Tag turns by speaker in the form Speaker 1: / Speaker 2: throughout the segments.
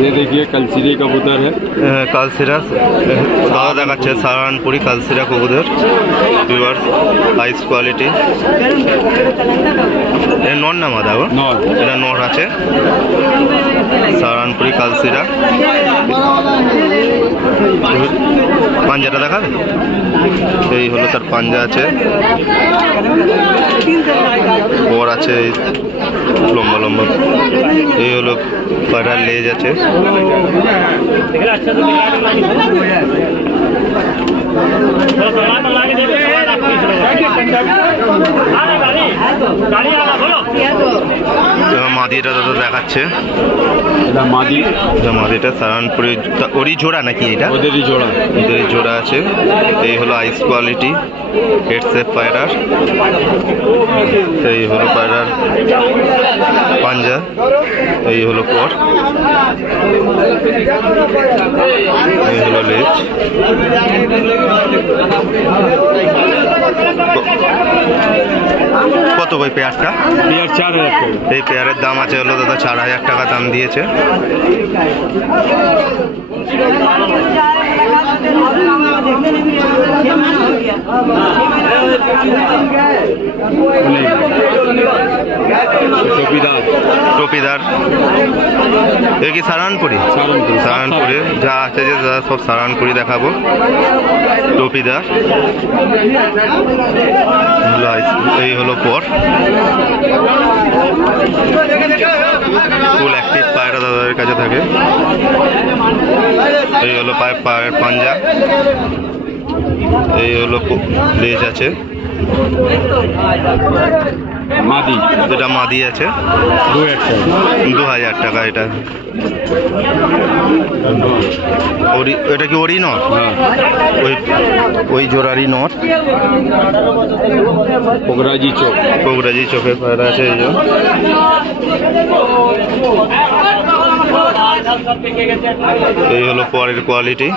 Speaker 1: ये देखिए कलसीरी कबूतर है
Speaker 2: কালসিরা দাদা দেখাচ্ছে সারানপুরি কালসিরা কবুতর ভিউয়ার্স হাইস কোয়ালিটি এর নর না মাদা গো
Speaker 1: नॉर
Speaker 2: এটা নর আছে সারানপুরি কালসিরা পাঞ্জাটা দেখাবে এই হলো তার পাঞ্জা আছে ওর আছে এই লম্বা লম্বা এই হলো পাড়ার লেজ আছে अच्छा से थोड़ा बंगला के देखो गाड़ी এবার মাদিটা দাদা দেখাচ্ছে।
Speaker 1: এটা মাদি।
Speaker 2: এটা মাদিটা সারানপুরি ওরই জোড়া নাকি এটা?
Speaker 1: ওদেরই জোড়া।
Speaker 2: ওদের জোড়া আছে। এই হলো আইস কোয়ালিটি হেডসেপ পায়রার এই হলো পায়রার পাঞ্জা। এই হলো পর এই হলো লেজ কত বই পেয়ারটা
Speaker 1: পেয়ার চার হাজার
Speaker 2: এই পেয়ারের দাম আছে হলো দাদা চার হাজার টাকা দাম দিয়েছে। টপিদার এ কি সারানপুরি?
Speaker 1: সারানপুরি।
Speaker 2: যা আছে যে সব সারানপুরি দেখাবো। টপিদার এই হলো পর। ফুল অ্যাক্টিভ পায়রা দাদাদের কাছে থাকে। এই হলো পায়ের পায়ের পাঞ্জা। এই হলো লেজ আছে।
Speaker 1: মাদি
Speaker 2: এটা মাদি আছে।
Speaker 1: দু হাজার টাকা
Speaker 2: এটা। এটা কি ওরই নট? ওই ওই জোড়ারই নট।
Speaker 1: পোগরাজি চোখ।
Speaker 2: পোগরাজি চোখের পায়রা আছে এই যে। এই হলো পরের কোয়ালিটি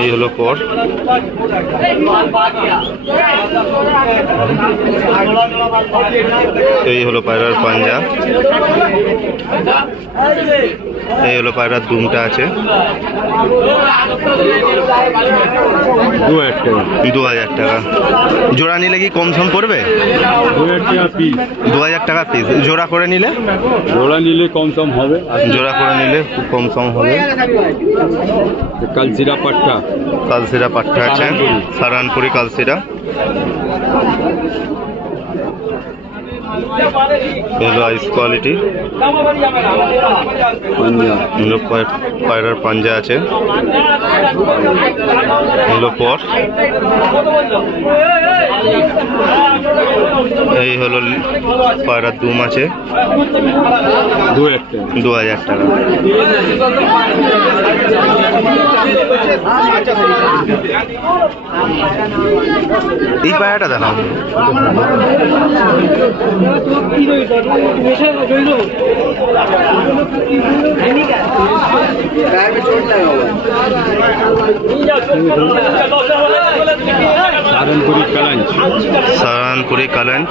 Speaker 2: এই হলো পর। এই হলো পায়রার পাঞ্জা। এই হলো পায়রার দুমটা আছে।
Speaker 1: দু হাজার টাকা।
Speaker 2: জোড়া নিলে কি কম সম পড়বে?
Speaker 1: দু হাজার টাকা পিস
Speaker 2: জোড়া করে নিলে?
Speaker 1: জোড়া নিলে কম সম হবে।
Speaker 2: জোড়া করে নিলে খুব কম সম হবে।
Speaker 1: কালসিরা পাট্টা।
Speaker 2: কালসিরা পাট্টা আছে। সারানপুরি কালসিরা। আইস কোয়ালিটি এগুলো পায়রার পাঞ্জা আছে। এগুলো পর এই হলো পায়রার দুম আছে।
Speaker 1: দু হাজার টাকা।
Speaker 2: এই পায়রাটা দেখাও।
Speaker 1: সারনপুরি কালাঞ্চ
Speaker 2: সারানপুরি কালাঞ্চ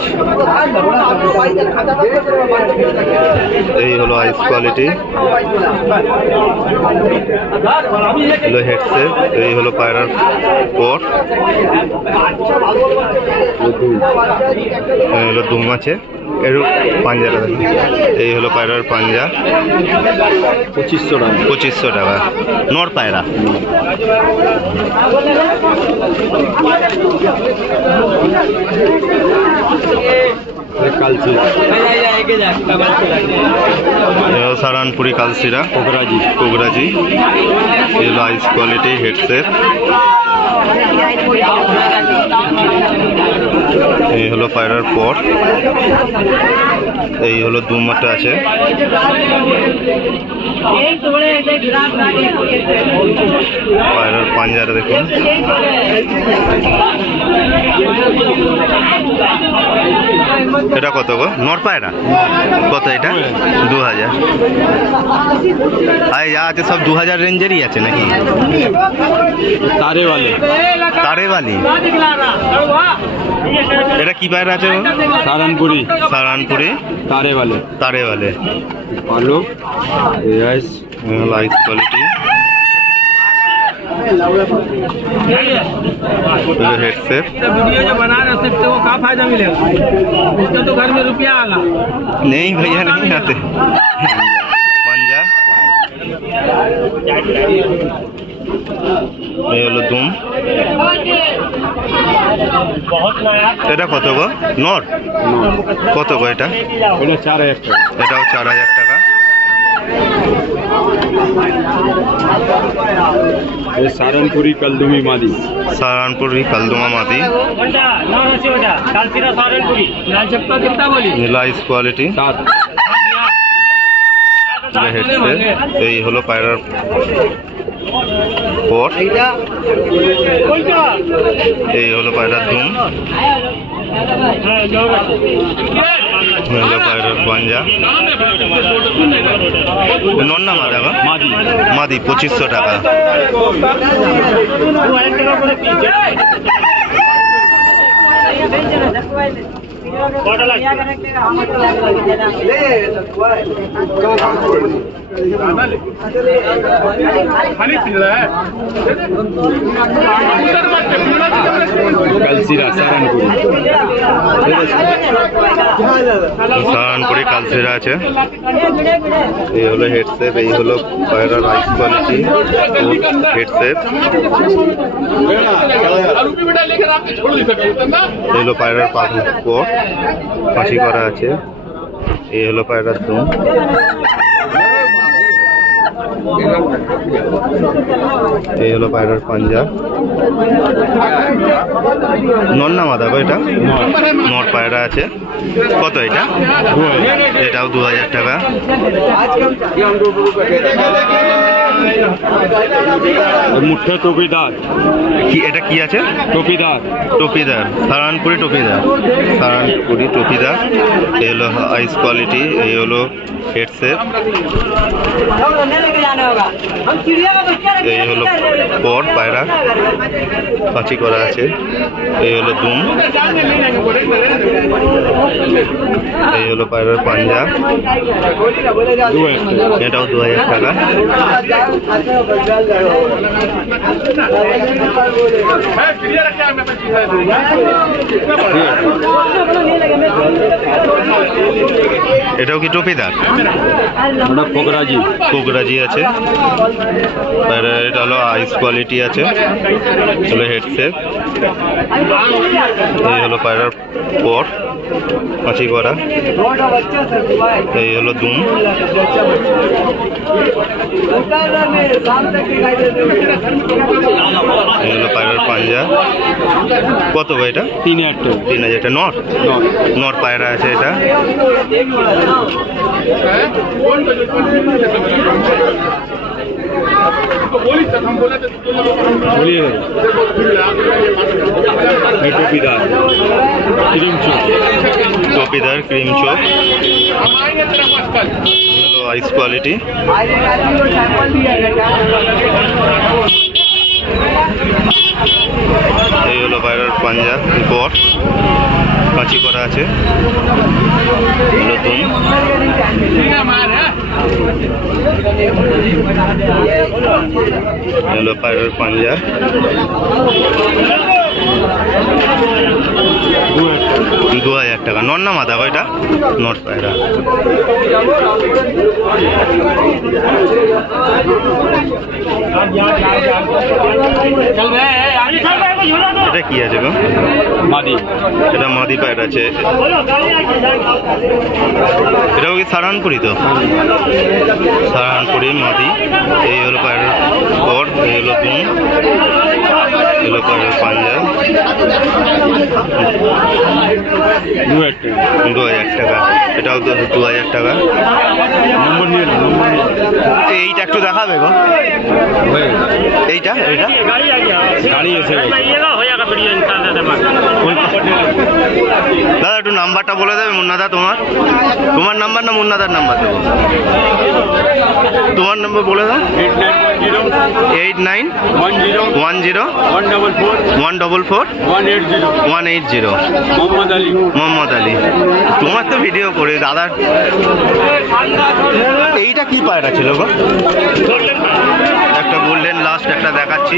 Speaker 2: এই হলো আইস কোয়ালিটি হলো হেডসেট এই হলো পায়রার পর। হলো দুম আছে এর পাঞ্জাটা এই হলো পায়রার পাঞ্জা।
Speaker 1: পঁচিশশো টাকা।
Speaker 2: পঁচিশশো টাকা। নর পায়রা। সারানপুরি কালসিরা
Speaker 1: কোকরাজি
Speaker 2: কোকরাজি এই হলো আইস কোয়ালিটি হেডসেট এই হলো পায়রার পর এই হলো দুমাটা আছে। পায়রার পাঞ্জারা দেখুন। এটা কত গো? নর পায়রা? কত এটা? দু হাজার আর যা আছে সব দু হাজার রেঞ্জেরই আছে নাকি?
Speaker 1: তারে वाले
Speaker 2: তারেবালি এটা কি পায়রা আছে?
Speaker 1: সারানপুরি।
Speaker 2: সারানপুরে।
Speaker 1: तारे वाले।
Speaker 2: तारे वाले।
Speaker 1: आलू
Speaker 2: yes like quality
Speaker 3: headset video जो बना रहे सिर्फ़ तो वो का फ़ायदा मिलेगा? उसका तो घर में रुपया आगा
Speaker 2: नहीं भैया नहीं आते। पंजा এই হলো দুম এটা কত গো নট কত গো এটা
Speaker 1: এটা চার হাজার টাকা
Speaker 2: এটাও চার হাজার টাকা
Speaker 1: ये सारनपुरी कलदुमी मादी
Speaker 2: সাহারানপুরি কালদুমা মাদি
Speaker 3: लाल चप्पा कितना बोली
Speaker 2: লাইস কোয়ালিটি
Speaker 1: सात
Speaker 2: হেডসেট এই হলো পায়রার পট এই হলো পায়রার দুম এই হলো পায়রার পাঞ্জা নন্না মাদা গো
Speaker 1: मादी
Speaker 2: মাদি। পঁচিশশো টাকা।
Speaker 1: कलसीरा सारनपुरी
Speaker 2: সাহারানপুরি কালসেরা আছে এই হলো হেডসেট এই হলো পায়রার রাইস কোয়ালিটি হেডসেট এই হলো পায়রার পাখি পট ফাঁসি করা আছে। এই হলো পায়রার দুম। এই হলো পায়রার পাঞ্জা। নন্না মাদা এটা? নট পায়রা আছে। কত এটা? এটাও দু হাজার টাকা।
Speaker 1: মুঠে টপিদার।
Speaker 2: কি এটা কি আছে?
Speaker 1: টপিদার।
Speaker 2: টপিদার। সারানপুরি টপিদার। সারানপুরি টপিদার। এই হলো আইস কোয়ালিটি এই হলো শেড সেপ এই হলো পট পায়রা পাঁচি করা আছে। এই হলো দুম। এই হলো পায়রার পাঞ্জা। এটাও দু হাজার টাকা। এটাও কি টুপিদার?
Speaker 1: ওটা পোকরাজি
Speaker 2: কোকরাজি আছে। এটা হলো আইস কোয়ালিটি আছে। হেডসেট এই হলো পায়রার পট পাঁচি করা এই হলো দুম। এই হলো পায়রার পাঞ্জা। কত গো এটা?
Speaker 1: তিন হাজার টাকা।
Speaker 2: তিন হাজার এটা নট
Speaker 1: নট
Speaker 2: নট পায়রা আছে এটা। টপিদার cream chop cream chop ice quality এই হলো বাইরের পাঞ্জা বট কাঁচি করা আছে। পায়রের পাঞ্জা। দু হাজার টাকা। নর না মাথা কয়টা নর পায়রা। এটা কি আছে গো?
Speaker 1: মাদি।
Speaker 2: এটা মাদি পায়রা আছে। এটাও কি সারানপুরি তো? সারানপুরি মাটি এই হলো পায়ের পর এই হলো দুম।
Speaker 1: পাঞ্জাব
Speaker 2: দু হাজার টাকা। দু হাজার টাকা। এইটা একটু দেখাবে গো। এইটা দাদা একটু নাম্বারটা বলে দেবে মুন্নাদা তোমার? তোমার নাম্বার না মুন্নাদার নাম্বার দেবো? তোমার নাম্বার বলে দাও। Eight nine one
Speaker 1: zero one one
Speaker 2: double four one
Speaker 1: eight zero
Speaker 2: Mohammad Ali. তোমার তো ভিডিও করে দাদার এইটা কি পায়রা ছিল গো? একটা গোল্ডেন লাস্ট একটা দেখাচ্ছি।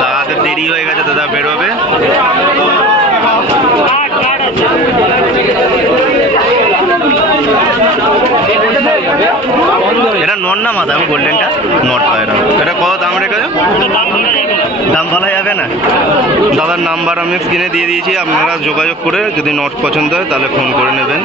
Speaker 2: দাদাদের দেরি হয়ে গেছে দাদা বেরোবে। নর না মাদাম গোল্ডেনটা নট পায়রা এটা কত দাম রেখেছো? দাম বলা যাবে না? দাদার নাম্বার আমি স্ক্রিনে দিয়ে দিয়েছি, আপনারা যোগাযোগ করে যদি নট পছন্দ হয় তাহলে ফোন করে নেবেন.